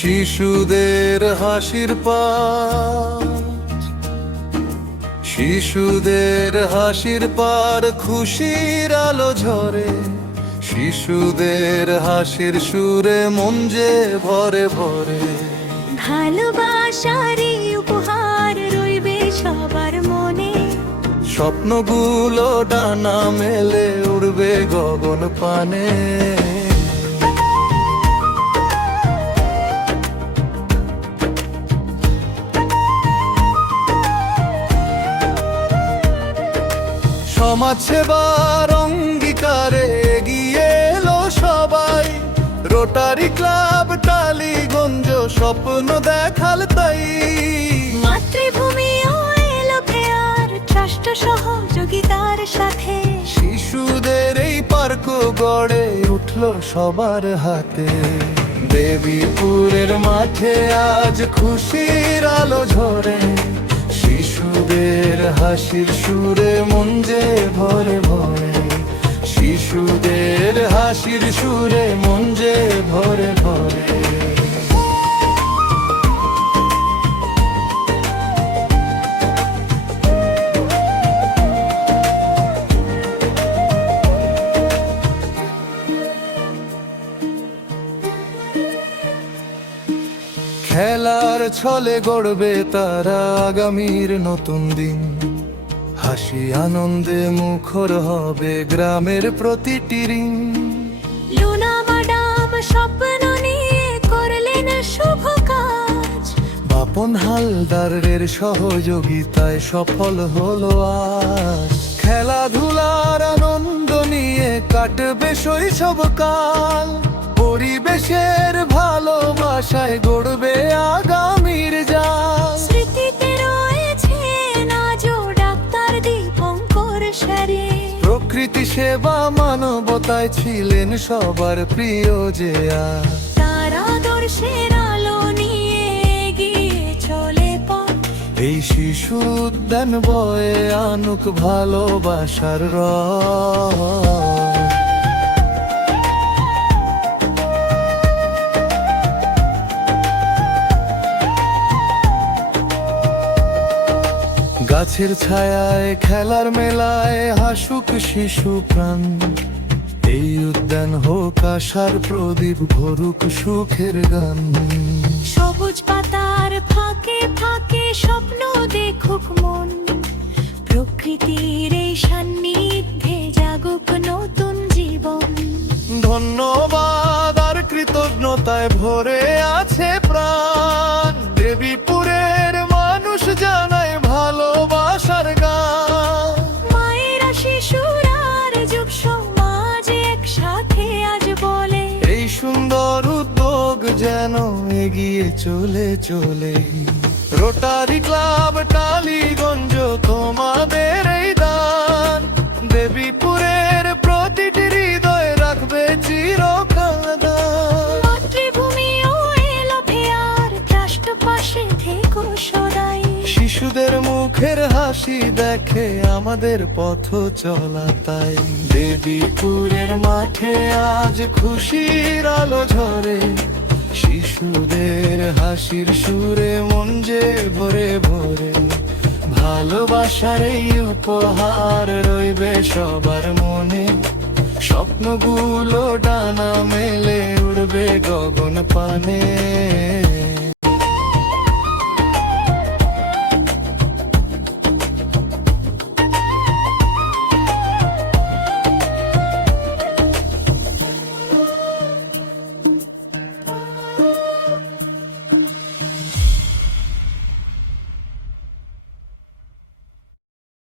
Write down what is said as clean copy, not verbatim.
শিশুদের হাসির পার, শিশুদের হাসির পার খুশির আলো ঝরে, শিশুদের হাসির সুরে মন যে ভরে ভরে। ভালোবাসার এই উপহার রইবে সবার মনে, স্বপ্নগুলো ডানা মেলে উড়বে গগন পানে। সমাজ সেবার অঙ্গীকারে এগিয়ে এলো সবাই, রোটারি ক্লাব টালিগঞ্জ স্বপ্ন দেখাল তাই। মাতৃভূমিও এলো ফেয়ার ট্রাস্ট সহযোগিতার সাথে, শিশুদের এই পার্ক গড়ে উঠলো সবার হাতে। দেবীপুরের মাঠে আজ খুশির আলো ঝরে, শিশুদের হাসির সুরে মন যে ভরে ভরে, শিশুদের হাসির সুরে মন যে ভরে ভরে। খেলার ছলে গড়বে তারা আগামীর নতুন দিন, হাসি আনন্দে মুখর হবে গ্রামের প্রতিটি ঋণ। লুনা ম্যাডাম স্বপ্ন নিয়ে করলেন শুভ কাজ, বাপন হালদারের সহযোগিতায় সফল হলো আজ। খেলাধুলার আনন্দ নিয়ে কাটবে শৈশবকাল, পরিবেশের ভালোবাসায় গড়বে আগামীর জাল। স্মৃতিতে রয়েছে আজও ডাক্তার দীপঙ্কর সারে, প্রকৃতি সেবা মানবতায় ছিলেন সবার প্রিয় যে আর। তার আদর্শের আলো নিয়ে এগিয়ে চলে পথ, এই শিশু উদ্যান বয়ে আনুক ভালোবাসার রঙ। গাছের ছায়ায় খেলার মেলায় হাসুক শিশু প্রাণ, এই উদ্যান হোক আশার প্রদীপ ভরুক সুখের গান। সবুজ পাতার ফাঁকে ফাঁকে স্বপ্ন দেখুক মন, প্রকৃতির এই সান্নিধ্যে জাগুক নতুন জীবন। ধন্যবাদ আর কৃতজ্ঞতায় ভরে আছে প্রাণ, দেবীপুরের মানুষ জানায় ভালোবাসার গান। মায়েরা শিশুরা আর যুগ সমাজ একসাথে আজ বলে, এই সুন্দর উদ্যোগ যেন এগিয়ে চলে চলে। রোটারি ক্লাব টালিগঞ্জ তোমাদের এই দান, দেবীপুরের প্রতিটি হৃদয় রাখবে চিরকাল দান। মাতৃভূমিও এলো ফেয়ার ট্রাস্ট পাশে থেকো সদাই, শিশুদের মুখের হাসি দেখে আমাদের পথ চলা তাই। দেবীপুরের মাঠে আজ খুশির আলো ঝরে, শিশুদের হাসির সুরে মন যে ভরে ভরে। ভালোবাসার এই উপহার রইবে সবার মনে, স্বপ্নগুলো ডানা মেলে উড়বে গগন পানে।